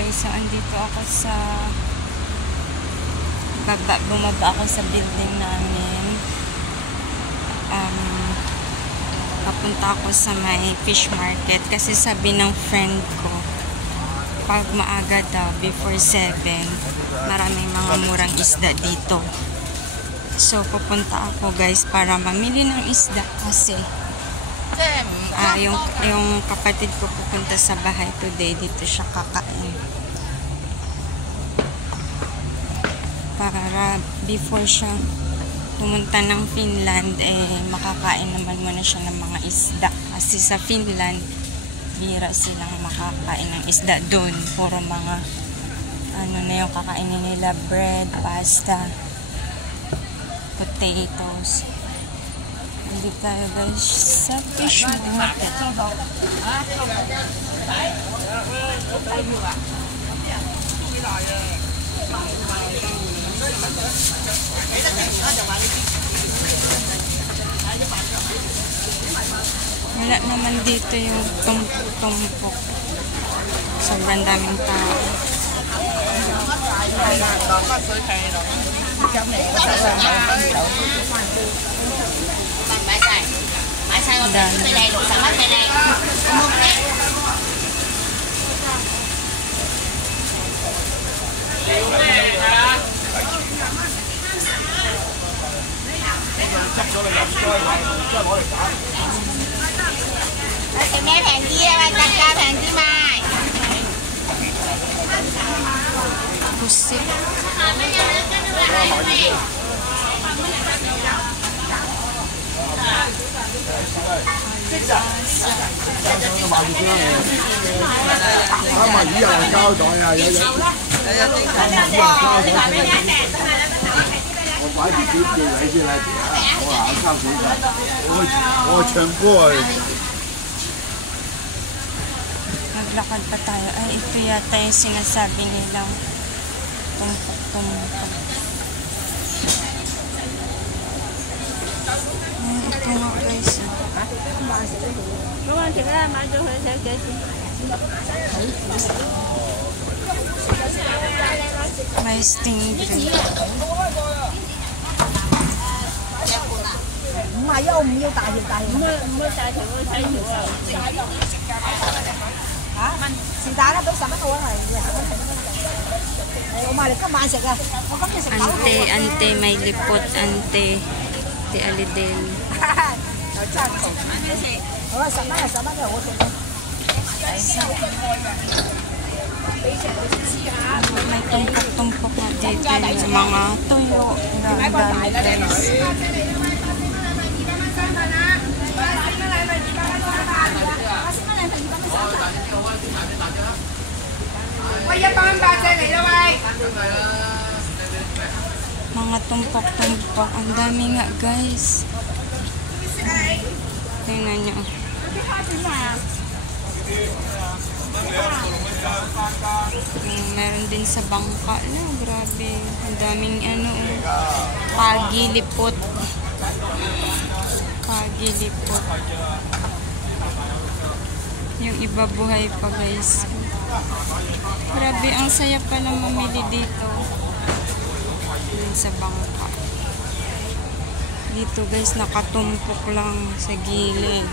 guys, so andito ako sa bumaba ako sa building namin. Papunta ako sa may fish market kasi sabi ng friend ko pag maaga daw before 7 maraming mga murang isda dito. So pupunta ako guys para mamili ng isda kasi yung kapatid ko pupunta sa bahay today, dito siya kakain. Para before siya pumunta ng Finland, makakain naman muna siya ng mga isda. Kasi sa Finland, bira silang makakain ng isda doon. Puro mga, na yung kakainin nila, bread, pasta, potatoes. Hindi tayo guys sa fish market. Wala naman dito yung tumpok. Sobrang daming tao. Cái mé phèn kia, đặt ra phèn kia mai. Pusit. Naglakad pa tayo. Ay, ito yata yung sinasabi nilang tumpok-tumpok. Ito nga guys. May stingray. Ante, may lipot, ante, di alidel. May tumpok-tumpok na dito yung mga tuyo na dami guys. Mga tumpok-tumpok. Ang dami nga guys. Tingnan nyo. Meron din sa bangka. Grabe. Ang daming pagilipot. Pagilipot. Yung iba buhay pa guys. Grabe, ang saya pala mamili dito. Yan sa bangka. Dito guys, nakatumpok lang sa gilid.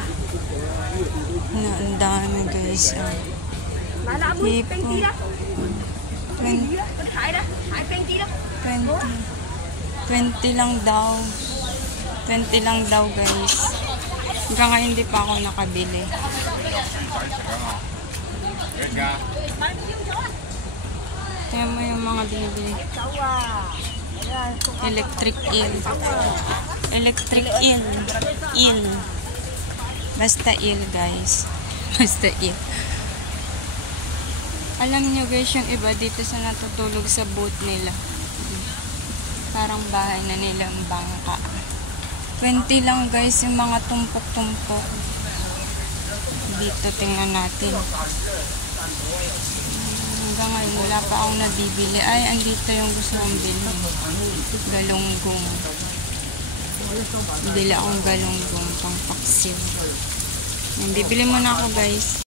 Ang dami guys. Hipo. 20 lang daw. 20 lang daw guys. Hanggang ngayon hindi pa ako nakabili. Tingnan mo yung mga binibili. Electric eel. Electric eel. Eel. Basta eel guys. Basta eel. Alam nyo guys, yung iba dito sa natutulog sa boat nila. Parang bahay na nilang bangka. 20 lang guys yung mga tumpok-tumpok. Dito tingnan natin. Hanggang ngayon wala pa akong nabibili. Ay, andito yung gusto kong bilhin. Galunggong. Bili akong galunggong pang paksiw. Bibili muna ako guys.